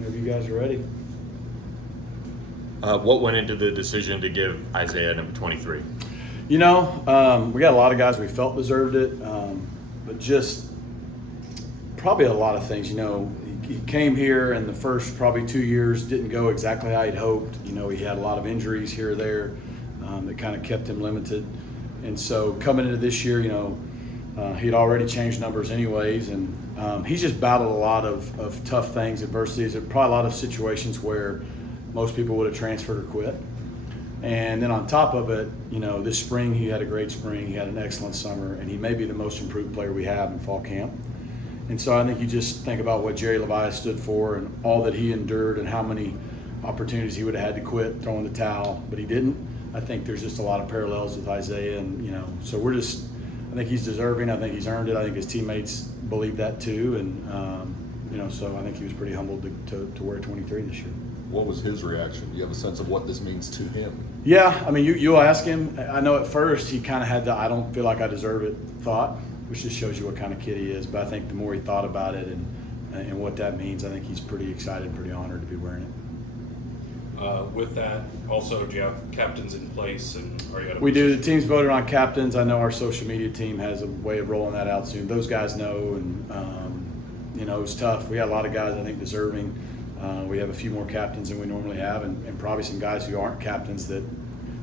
whenever you guys are ready. What went into the decision to give Isaiah number 23? We got a lot of guys we felt deserved it, but just probably a lot of things. He came here and the first probably 2 years didn't go exactly how he'd hoped. He had a lot of injuries here or there that kind of kept him limited. And so coming into this year, he'd already changed numbers anyways, and he's just battled a lot of tough things, adversities, and probably a lot of situations where most people would have transferred or quit. And then on top of it, this spring he had a great spring, he had an excellent summer, and he may be the most improved player we have in fall camp. And so I think you just think about what Jerry LeVias stood for and all that he endured and how many opportunities he would have had to quit, throwing the towel, but he didn't. I think there's just a lot of parallels with Isaiah, and so I think he's deserving. I think he's earned it. I think his teammates believe that too, and so I think he was pretty humbled to wear 23 this year. What was his reaction? Do you have a sense of what this means to him? Yeah, you'll ask him. I know at first he kind of had the "I don't feel like I deserve it" thought, which just shows you what kind of kid he is. But I think the more he thought about it and what that means, I think he's pretty excited, pretty honored to be wearing it. With that, also, do you have captains in place? And are you? We do. The team's voted on captains. I know our social media team has a way of rolling that out soon. Those guys know, and it's tough. We got a lot of guys I think deserving. We have a few more captains than we normally have, and probably some guys who aren't captains that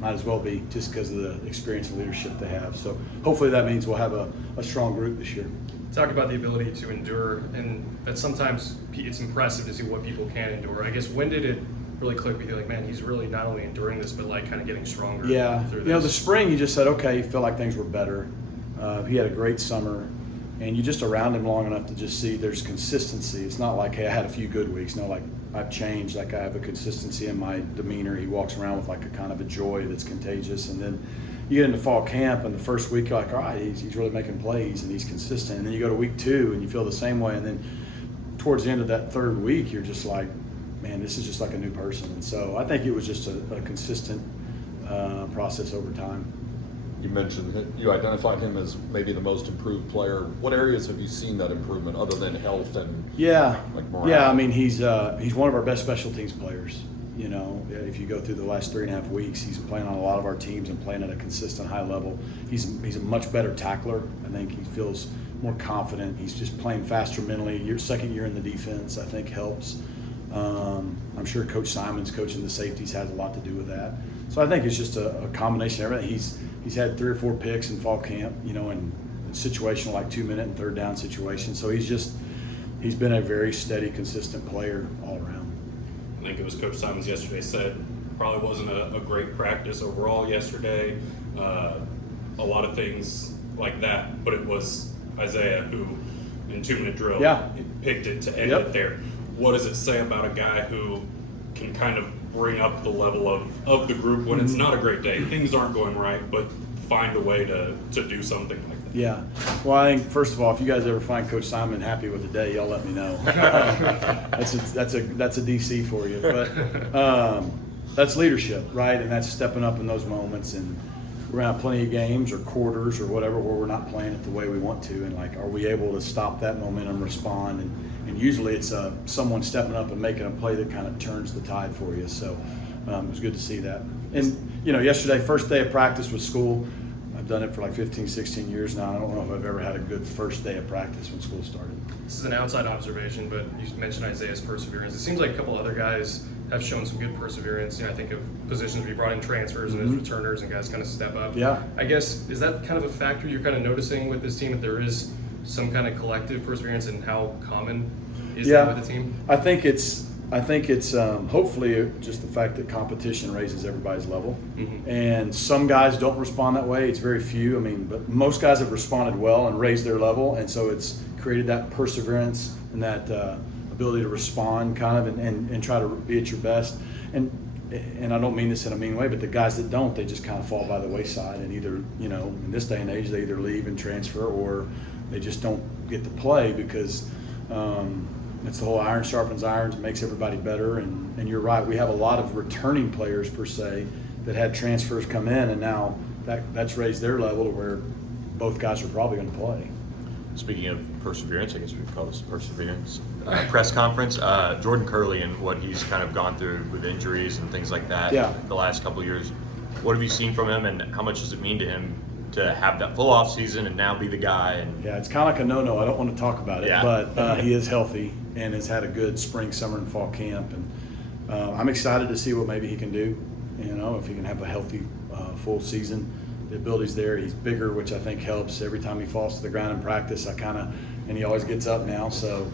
might as well be just because of the experience and leadership they have. So hopefully that means we'll have a strong group this year. Talk about the ability to endure, and that sometimes it's impressive to see what people can endure. I guess when did it really click with you, like, man, he's really not only enduring this, but like kind of getting stronger? Yeah, through this? the spring he just said, okay, he felt like things were better. He had a great summer, and you just around him long enough to just see there's consistency. It's not like, hey, I had a few good weeks. No, like I've changed. Like I have a consistency in my demeanor. He walks around with like a kind of a joy that's contagious. And then you get into fall camp, and the first week you're like, all right, he's really making plays and he's consistent. And then you go to week 2 and you feel the same way. And then towards the end of that third week, you're just like, man, this is just like a new person. And so I think it was just a consistent process over time. You mentioned you identified him as maybe the most improved player. What areas have you seen that improvement other than health and morale? Yeah, he's one of our best special teams players. If you go through the last 3.5 weeks, he's playing on a lot of our teams and playing at a consistent high level. He's a much better tackler. I think he feels more confident. He's just playing faster mentally. Second year in the defense, I think, helps. I'm sure Coach Simon's coaching the safeties has a lot to do with that. So I think it's just a combination of everything. He's had 3 or 4 picks in fall camp, in situational, like 2-minute and third down situations. So he's been a very steady, consistent player all around. I think it was Coach Simons yesterday said probably wasn't a great practice overall yesterday. A lot of things like that, but it was Isaiah who, in 2-minute drill, picked it to end it there. What does it say about a guy who can kind of bring up the level of the group when it's not a great day, things aren't going right, but find a way to do something like that? Yeah. Well, I think, first of all, if you guys ever find Coach Simon happy with the day, y'all let me know. That's a DC for you. But that's leadership, right? And that's stepping up in those moments. And we're going to have plenty of games or quarters or whatever where we're not playing it the way we want to. And, are we able to stop that momentum, respond? And usually it's someone stepping up and making a play that kind of turns the tide for you. So it was good to see that. And, yesterday, first day of practice with school, I've done it for like 15, 16 years now. I don't know if I've ever had a good first day of practice when school started. This is an outside observation, but you mentioned Isaiah's perseverance. It seems like a couple other guys have shown some good perseverance. I think of positions where you brought in transfers and as returners and guys kind of step up. Yeah. I guess, is that kind of a factor you're kind of noticing with this team, that there is some kind of collective perseverance, and how common is that with the team? I think it's hopefully just the fact that competition raises everybody's level. And some guys don't respond that way. It's very few. but most guys have responded well and raised their level, and so it's created that perseverance and that ability to respond kind of and try to be at your best. And I don't mean this in a mean way, but the guys that don't, they just kind of fall by the wayside, and either, in this day and age, they either leave and transfer, or they just don't get to play because it's the whole iron sharpens irons. It makes everybody better. And you're right. We have a lot of returning players, per se, that had transfers come in, and now that's raised their level to where both guys are probably going to play. Speaking of perseverance, I guess we could call this perseverance. press conference. Jordan Curley and what he's kind of gone through with injuries and things like that the last couple of years. What have you seen from him, and how much does it mean to him to have that full off season and now be the guy? And Yeah, it's kind of like a no-no. I don't want to talk about it, but he is healthy and has had a good spring, summer, and fall camp. And I'm excited to see what maybe he can do, if he can have a healthy full season. The ability's there. He's bigger, which I think helps. Every time he falls to the ground in practice, and he always gets up now. So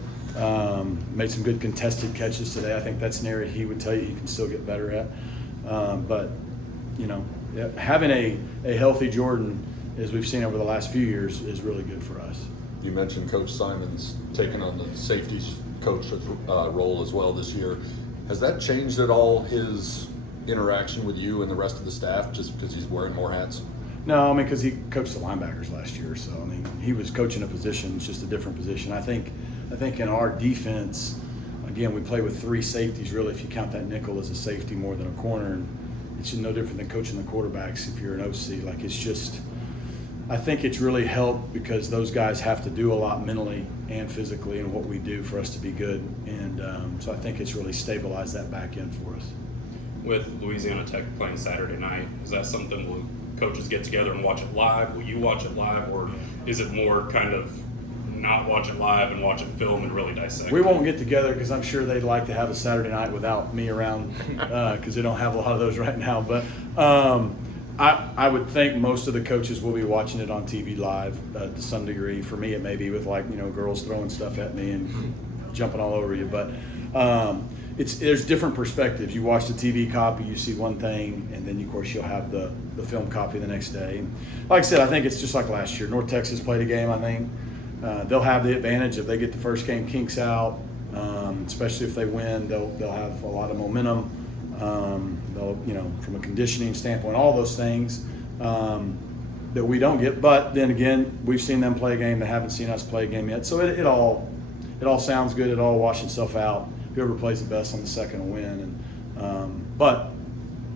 made some good contested catches today. I think that's an area he would tell you can still get better at. But having a healthy Jordan, as we've seen over the last few years, is really good for us. You mentioned Coach Simon's taking on the safety coach role as well this year. Has that changed at all his interaction with you and the rest of the staff, just because he's wearing more hats? No, because he coached the linebackers last year, so he was coaching a position. It's just a different position. I think in our defense, again, we play with 3 safeties. Really, if you count that nickel as a safety more than a corner, and it's no different than coaching the quarterbacks if you're an OC. I think it's really helped because those guys have to do a lot mentally and physically in what we do for us to be good, and so I think it's really stabilized that back end for us. With Louisiana Tech playing Saturday night, is that something will coaches get together and watch it live? Will you watch it live, or is it more kind of not watch it live and watch it film and really dissect? We won't get together because I'm sure they'd like to have a Saturday night without me around because they don't have a lot of those right now. But I would think most of the coaches will be watching it on TV live to some degree. For me, it may be with girls throwing stuff at me and jumping all over you. But there's different perspectives. You watch the TV copy, you see one thing, and then of course you'll have the film copy the next day. And like I said, I think it's just like last year. North Texas played a game. I think they'll have the advantage if they get the first game kinks out. Especially if they win, they'll have a lot of momentum. They'll from a conditioning standpoint, all those things that we don't get. But then again, we've seen them play a game. They haven't seen us play a game yet. So it all sounds good. It all washes itself out. Whoever plays the best on the second will win. But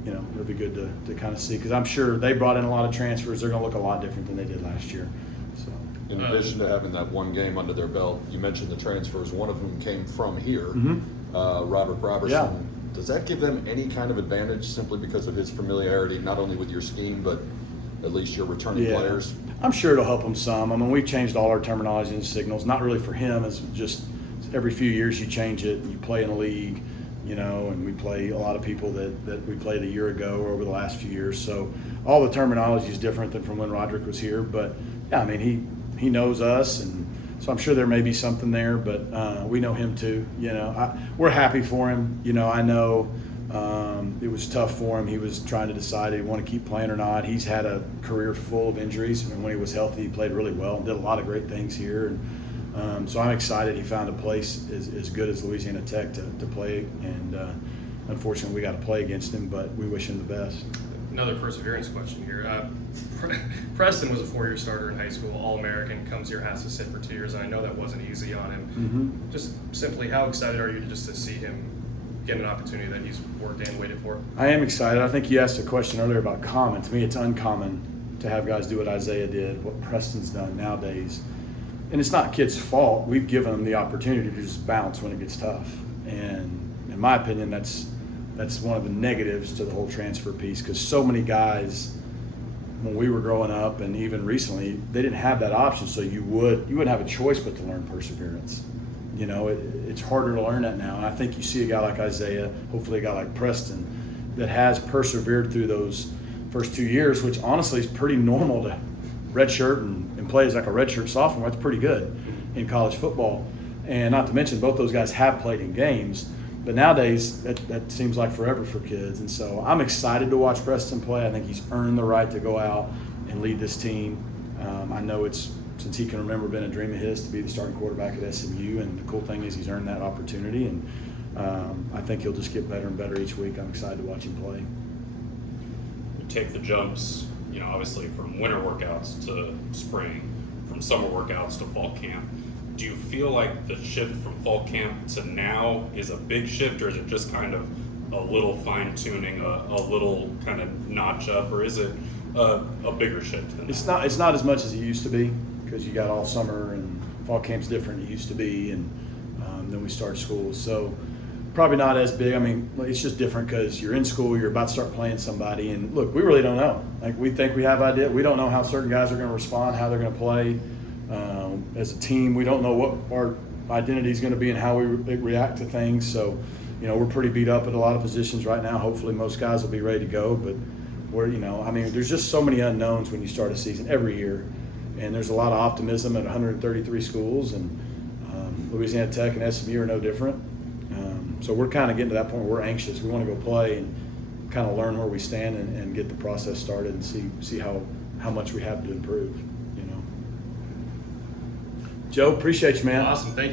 it'll be good to kind of see, because I'm sure they brought in a lot of transfers. They're going to look a lot different than they did last year. So in addition to having that one game under their belt, you mentioned the transfers. One of them came from here, Robert Robertson. Yeah. Does that give them any kind of advantage simply because of his familiarity, not only with your scheme, but at least your returning players? I'm sure it'll help him some. We've changed all our terminology and signals. Not really for him, it's just every few years you change it. You play in a league, and we play a lot of people that we played a year ago or over the last few years. So all the terminology is different than from when Roderick was here. But yeah, he knows us, and so I'm sure there may be something there. But we know him too. We're happy for him. I know it was tough for him. He was trying to decide if he wanted to keep playing or not. He's had a career full of injuries, and when he was healthy, he played really well and did a lot of great things here. And so I'm excited he found a place as good as Louisiana Tech to play, and unfortunately we got to play against him, but we wish him the best. Another perseverance question here. Preston was a 4-year starter in high school, All-American, comes here, has to sit for 2 years, and I know that wasn't easy on him. Just simply, how excited are you just to see him get an opportunity that he's worked and waited for? I am excited. I think you asked a question earlier about common. To me, it's uncommon to have guys do what Isaiah did, what Preston's done nowadays. And it's not kids' fault. We've given them the opportunity to just bounce when it gets tough. And in my opinion, that's one of the negatives to the whole transfer piece, because so many guys, when we were growing up and even recently, they didn't have that option. So you wouldn't have a choice but to learn perseverance. It's harder to learn that now. And I think you see a guy like Isaiah, hopefully a guy like Preston, that has persevered through those first 2 years, which honestly is pretty normal to redshirt and play as like a redshirt sophomore. That's pretty good in college football. And not to mention, both those guys have played in games. But nowadays, that seems like forever for kids. And so I'm excited to watch Preston play. I think he's earned the right to go out and lead this team. I know it's, since he can remember, been a dream of his to be the starting quarterback at SMU. And the cool thing is he's earned that opportunity. And I think he'll just get better and better each week. I'm excited to watch him play. You take the jumps, obviously from winter workouts to spring, from summer workouts to fall camp. Do you feel like the shift from fall camp to now is a big shift, or is it just kind of a little fine tuning, a little kind of notch up, or is it a bigger shift than that? It's not as much as it used to be, because you got all summer and fall camp's different than it used to be, and then we start school. So probably not as big. I mean, it's just different because you're in school, you're about to start playing somebody, and look, we really don't know. Like, we think we have idea. We don't know how certain guys are going to respond, how they're going to play. As a team, we don't know what our identity is going to be and how we react to things. So, we're pretty beat up at a lot of positions right now. Hopefully most guys will be ready to go, but there's just so many unknowns when you start a season every year, and there's a lot of optimism at 133 schools, and Louisiana Tech and SMU are no different. So we're kind of getting to that point where we're anxious. We want to go play and kind of learn where we stand and get the process started and see how much we have to improve. Joe, appreciate you, man. Awesome. Thank you.